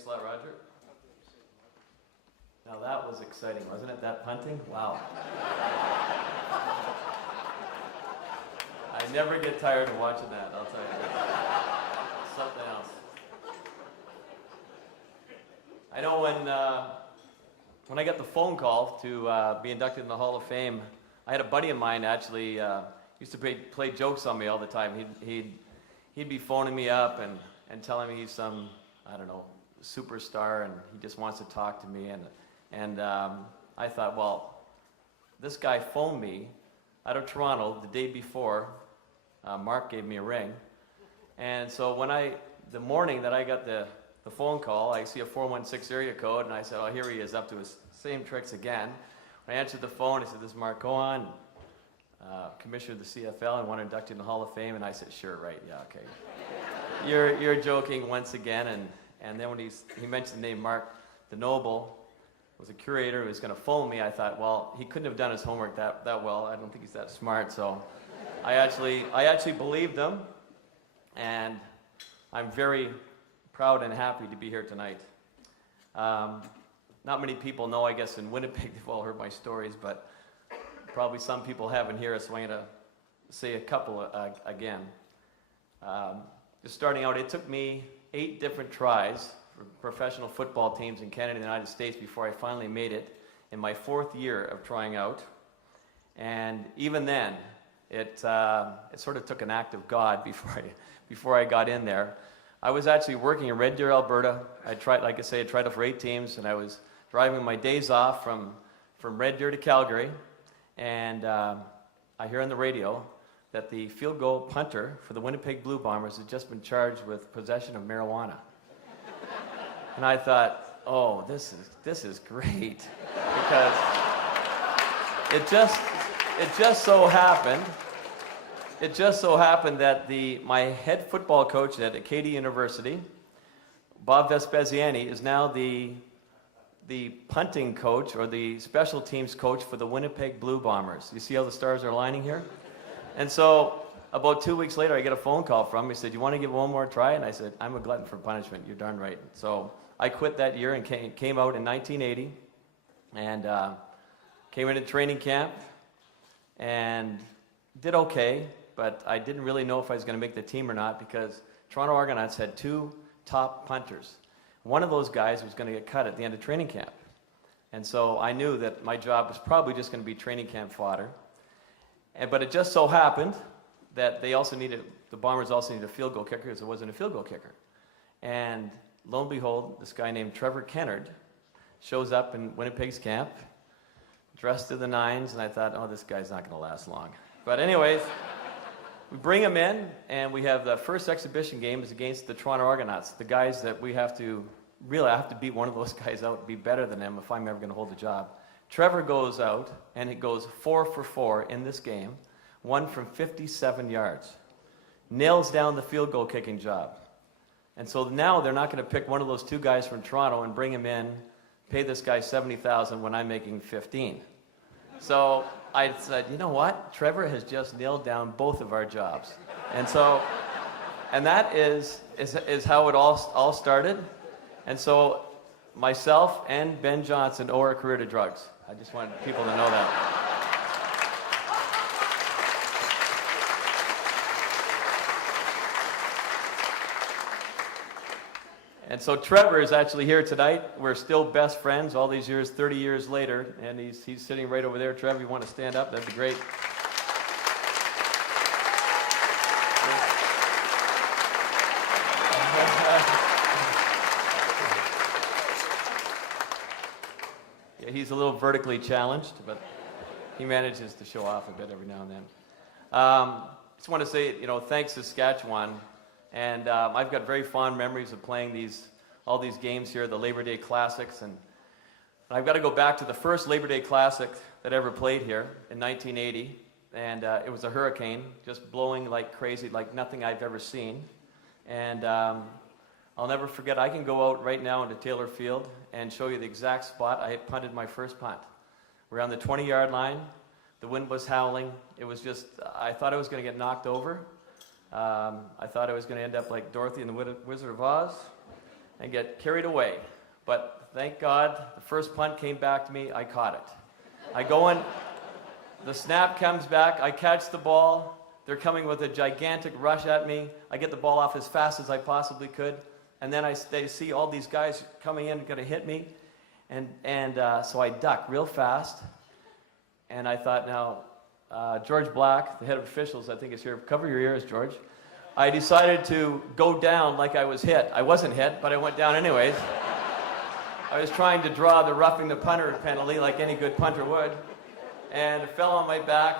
Thanks a lot, Roger. Now that was exciting, wasn't it? That punting? Wow. I never get tired of watching that, I'll tell you. Something else. I know when I got the phone call to be inducted in the Hall of Fame, I had a buddy of mine actually used to play jokes on me all the time. He'd be phoning me up and telling me he's some, I don't know, superstar and he just wants to talk to me. And I thought, well, this guy phoned me out of Toronto the day before. Mark gave me a ring. And so the morning that I got the phone call, I see a 416 area code, and I said, oh, here he is, up to his same tricks again. When I answered the phone, he said, this is Mark Cohen, commissioner of the CFL, and want to induct you in the Hall of Fame. And I said, sure, right, yeah, okay. You're joking once again. And then when he mentioned the name Mark the Noble, was a curator who was going to phone me, I thought, well, he couldn't have done his homework that well. I don't think he's that smart. So I actually believed him, and I'm very proud and happy to be here tonight. Not many people know, I guess, in Winnipeg, they've all heard my stories, but probably some people haven't here, so I'm going to say a couple again. Just starting out, it took me 8 different tries for professional football teams in Canada and the United States before I finally made it in my 4th year of trying out. And even then, it sort of took an act of God before I got in there. I was actually working in Red Deer, Alberta. I tried out for 8 teams, and I was driving my days off from Red Deer to Calgary, and I hear on the radio that the field goal punter for the Winnipeg Blue Bombers had just been charged with possession of marijuana. And I thought, oh, this is great, because it just so happened that my head football coach at Acadia University, Bob Vespasiani, is now the punting coach or the special teams coach for the Winnipeg Blue Bombers. You see how the stars are aligning here? And so about 2 weeks later, I get a phone call from him. He said, you want to give one more try? And I said, I'm a glutton for punishment. You're darn right. So I quit that year and came out in 1980 and came into training camp and did okay, but I didn't really know if I was going to make the team or not because Toronto Argonauts had 2 top punters. One of those guys was going to get cut at the end of training camp. And so I knew that my job was probably just going to be training camp fodder. But it just so happened that the Bombers also needed a field goal kicker because there wasn't a field goal kicker. And lo and behold, this guy named Trevor Kennard shows up in Winnipeg's camp, dressed to the nines, and I thought, oh, this guy's not going to last long. But anyways, we bring him in, and we have the first exhibition game is against the Toronto Argonauts, the guys that I have to beat one of those guys out, be better than them if I'm ever going to hold the job. Trevor goes out, and it goes 4 for 4 in this game, 1 from 57 yards. Nails down the field goal kicking job. And so now they're not going to pick one of those 2 guys from Toronto and bring him in, pay this guy $70,000 when I'm making 15. So I said, you know what? Trevor has just nailed down both of our jobs. And that is how it all started. And so myself and Ben Johnson owe our career to drugs. I just wanted people to know that. And so Trevor is actually here tonight. We're still best friends all these years, 30 years later, and he's sitting right over there. Trevor, you want to stand up? That'd be great. Yeah, he's a little vertically challenged, but he manages to show off a bit every now and then. Just want to say, thanks Saskatchewan. And I've got very fond memories of playing all these games here, the Labor Day Classics. And I've got to go back to the first Labor Day Classic that I ever played here in 1980. And it was a hurricane, just blowing like crazy, like nothing I've ever seen. And I'll never forget, I can go out right now into Taylor Field and show you the exact spot I had punted my first punt. We're on the 20-yard line. The wind was howling. It was just, I thought I was going to get knocked over. I thought I was going to end up like Dorothy in the Wizard of Oz. and get carried away. But thank God, the first punt came back to me, I caught it. I go in, the snap comes back, I catch the ball, they're coming with a gigantic rush at me, I get the ball off as fast as I possibly could, and then they see all these guys coming in going to hit me, and so I duck real fast, and I thought, now, George Black, the head of officials, I think is here, cover your ears, George. I decided to go down like I was hit. I wasn't hit, but I went down anyways. I was trying to draw the roughing the punter penalty like any good punter would, and it fell on my back,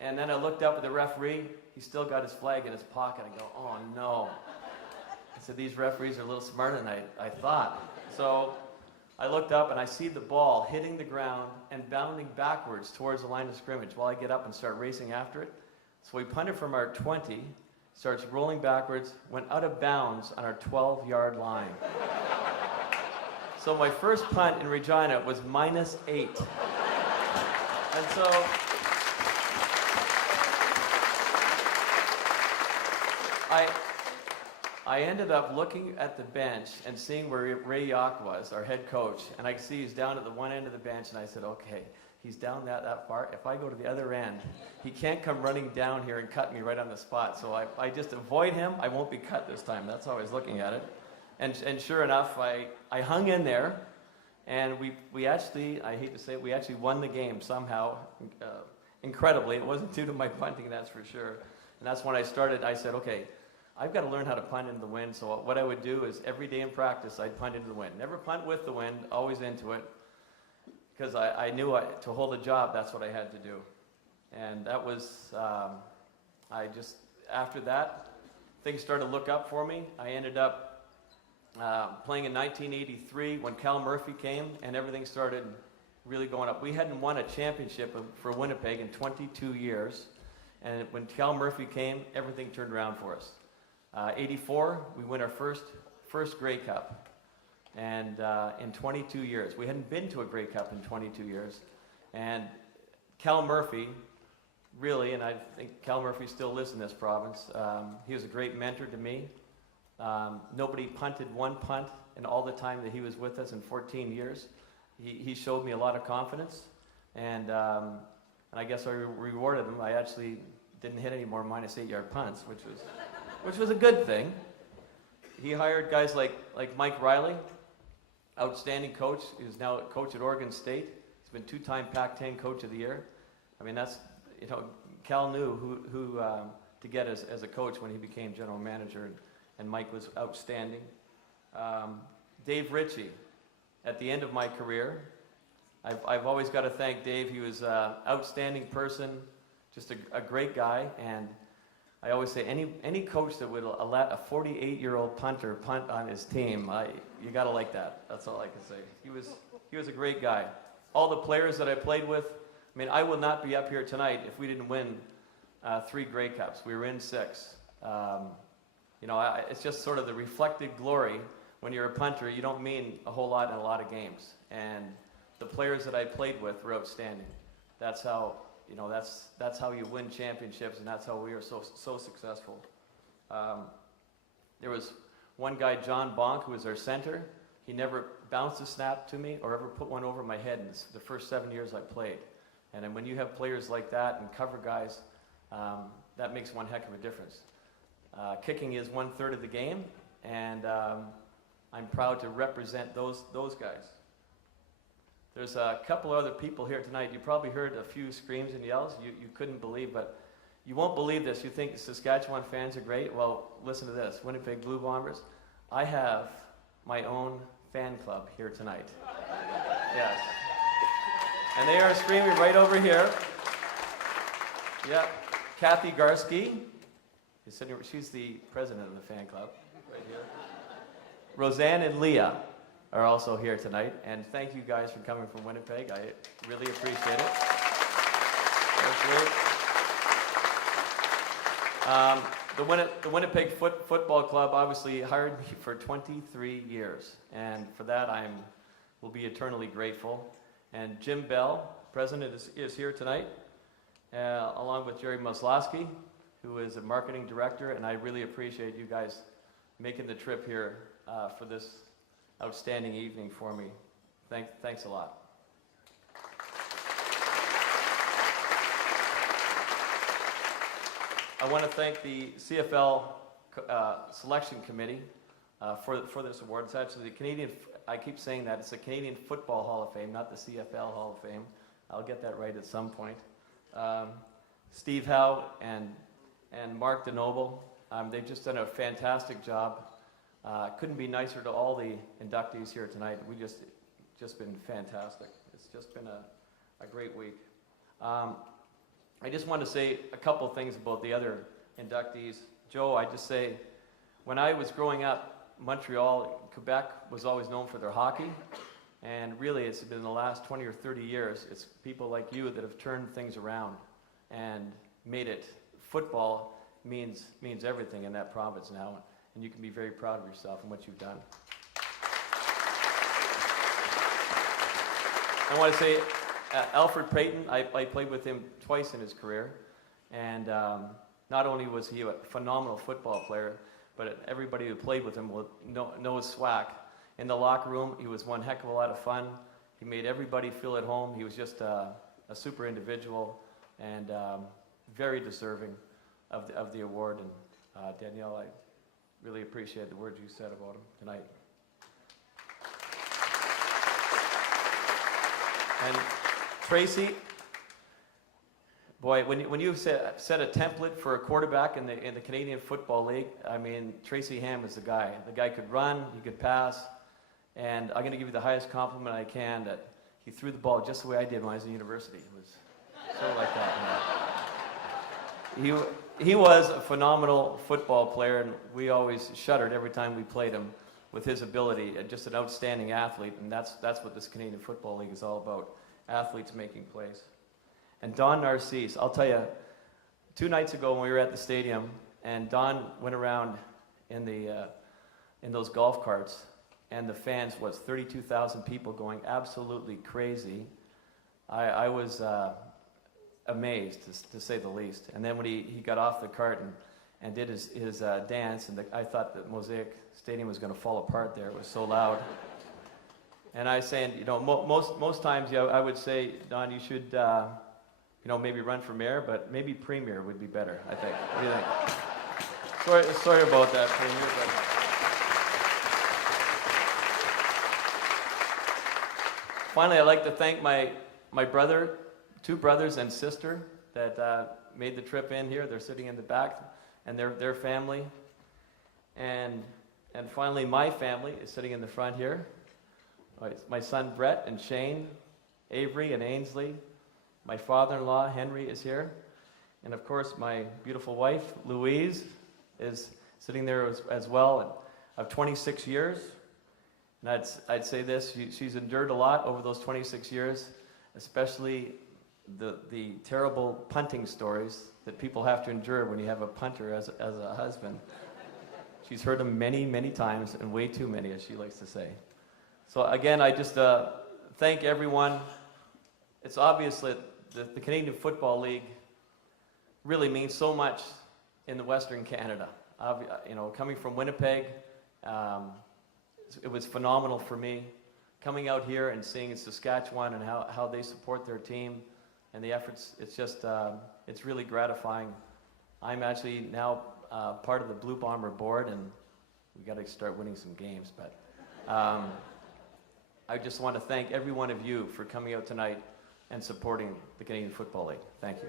and then I looked up at the referee. He still got his flag in his pocket. I go, oh no. I said, these referees are a little smarter than I thought. So I looked up and I see the ball hitting the ground and bounding backwards towards the line of scrimmage while I get up and start racing after it. So we punted from our 20, starts rolling backwards, went out of bounds on our 12-yard line. So my first punt in Regina was -8. And so I ended up looking at the bench and seeing where Ray Yock was, our head coach, and I could see he's down at the one end of the bench, and I said, okay, he's down that far. If I go to the other end, he can't come running down here and cut me right on the spot. So I just avoid him. I won't be cut this time. That's how I was looking at it. And sure enough, I hung in there, and we actually, I hate to say it, we actually won the game somehow, incredibly. It wasn't due to my punting, that's for sure. And that's when I started, I said, okay, I've got to learn how to punt into the wind. So what I would do is every day in practice, I'd punt into the wind. Never punt with the wind, always into it. Because I knew to hold a job, that's what I had to do. And that was, after that, things started to look up for me. I ended up playing in 1983 when Cal Murphy came, and everything started really going up. We hadn't won a championship for Winnipeg in 22 years. And when Cal Murphy came, everything turned around for us. 84, we win our first Grey Cup. And in 22 years. We hadn't been to a Grey Cup in 22 years. And Cal Murphy, really, and I think Cal Murphy still lives in this province, he was a great mentor to me. Nobody punted one punt in all the time that he was with us in 14 years. He showed me a lot of confidence. And I guess I rewarded him. I actually didn't hit any more -8-yard punts, which was a good thing. He hired guys like Mike Riley, outstanding coach. He's now a coach at Oregon State. He's been 2-time Pac-10 Coach of the Year. I mean, that's, Cal knew who to get as a coach when he became general manager, and Mike was outstanding. Dave Ritchie, at the end of my career, I've always got to thank Dave. He was an outstanding person, just a great guy, and I always say any coach that would let a 48-year-old punter punt on his team, you got to like that. That's all I can say. He was a great guy. All the players that I played with, I mean, I would not be up here tonight if we didn't win 3 Grey Cups. We were in 6. It's just sort of the reflected glory. When you're a punter, you don't mean a whole lot in a lot of games. And the players that I played with were outstanding. That's how, that's how you win championships, and that's how we are so successful. There was one guy, John Bonk, who was our center. He never bounced a snap to me or ever put one over my head in the first 7 years I played. And then when you have players like that and cover guys, that makes one heck of a difference. Kicking is 1/3 of the game, and I'm proud to represent those guys. There's a couple other people here tonight. You probably heard a few screams and yells you couldn't believe, but you won't believe this. You think Saskatchewan fans are great? Well, listen to this. Winnipeg Blue Bombers, I have my own fan club here tonight. Yes. And they are screaming right over here. Yeah. Kathy Garski, she's the president of the fan club, right here. Roseanne and Leah are also here tonight, and thank you guys for coming from Winnipeg. I really appreciate it. That's great. The Winnipeg Football Club obviously hired me for 23 years, and for that will be eternally grateful. And Jim Bell, president, is here tonight, along with Jerry Maslowski, who is a marketing director, and I really appreciate you guys making the trip here for outstanding evening for me. Thanks a lot. I want to thank the CFL selection committee for this award. It's actually the Canadian, I keep saying that, it's the Canadian Football Hall of Fame, not the CFL Hall of Fame. I'll get that right at some point. Steve Howe and Mark DeNoble, they've just done a fantastic job. Couldn't be nicer to all the inductees here tonight. We just been fantastic. It's just been a great week. I just want to say a couple things about the other inductees. Joe, I just say, when I was growing up, Montreal, Quebec was always known for their hockey. And really, it's been the last 20 or 30 years, it's people like you that have turned things around and made it. Football means everything in that province now, and you can be very proud of yourself and what you've done. I want to say, Alfred Payton, I played with him twice in his career, and not only was he a phenomenal football player, but everybody who played with him will know his swag. In the locker room, he was one heck of a lot of fun. He made everybody feel at home. He was just a super individual and very deserving of the award. And Danielle, I really appreciate the words you said about him tonight. And Tracy, boy, when you set a template for a quarterback in the Canadian Football League, I mean, Tracy Ham is the guy. The guy could run, he could pass, and I'm going to give you the highest compliment I can that he threw the ball just the way I did when I was in university. It was sort of like that. You know. He was a phenomenal football player, and we always shuddered every time we played him with his ability, just an outstanding athlete, and that's what this Canadian Football League is all about, athletes making plays. And Don Narcisse, I'll tell you, 2 nights ago when we were at the stadium, and Don went around in those golf carts, and the fans was 32,000 people going absolutely crazy. I was amazed, to say the least. And then when he got off the cart and did his dance, and I thought that Mosaic Stadium was going to fall apart there. It was so loud. And I was saying, you know, most times, yeah, I would say, Don, you should, you know, maybe run for mayor, but maybe premier would be better, I think. What do you think? Sorry about that, premier, but... Finally, I'd like to thank my brother, 2 brothers and sister that made the trip in here. They're sitting in the back, and their family. And finally, my family is sitting in the front here. My son Brett and Shane, Avery and Ainsley. My father-in-law Henry is here. And of course, my beautiful wife Louise is sitting there as well, of 26 years. And I'd say this, she's endured a lot over those 26 years, especially the terrible punting stories that people have to endure when you have a punter as a husband. She's heard them many, many times, and way too many, as she likes to say. So again, I just thank everyone. It's obvious that the Canadian Football League really means so much in the Western Canada. You know, coming from Winnipeg, it was phenomenal for me. Coming out here and seeing Saskatchewan and how they support their team and the efforts, it's just, it's really gratifying. I'm actually now part of the Blue Bomber board, and we got to start winning some games. But I just want to thank every one of you for coming out tonight and supporting the Canadian Football League. Thank you.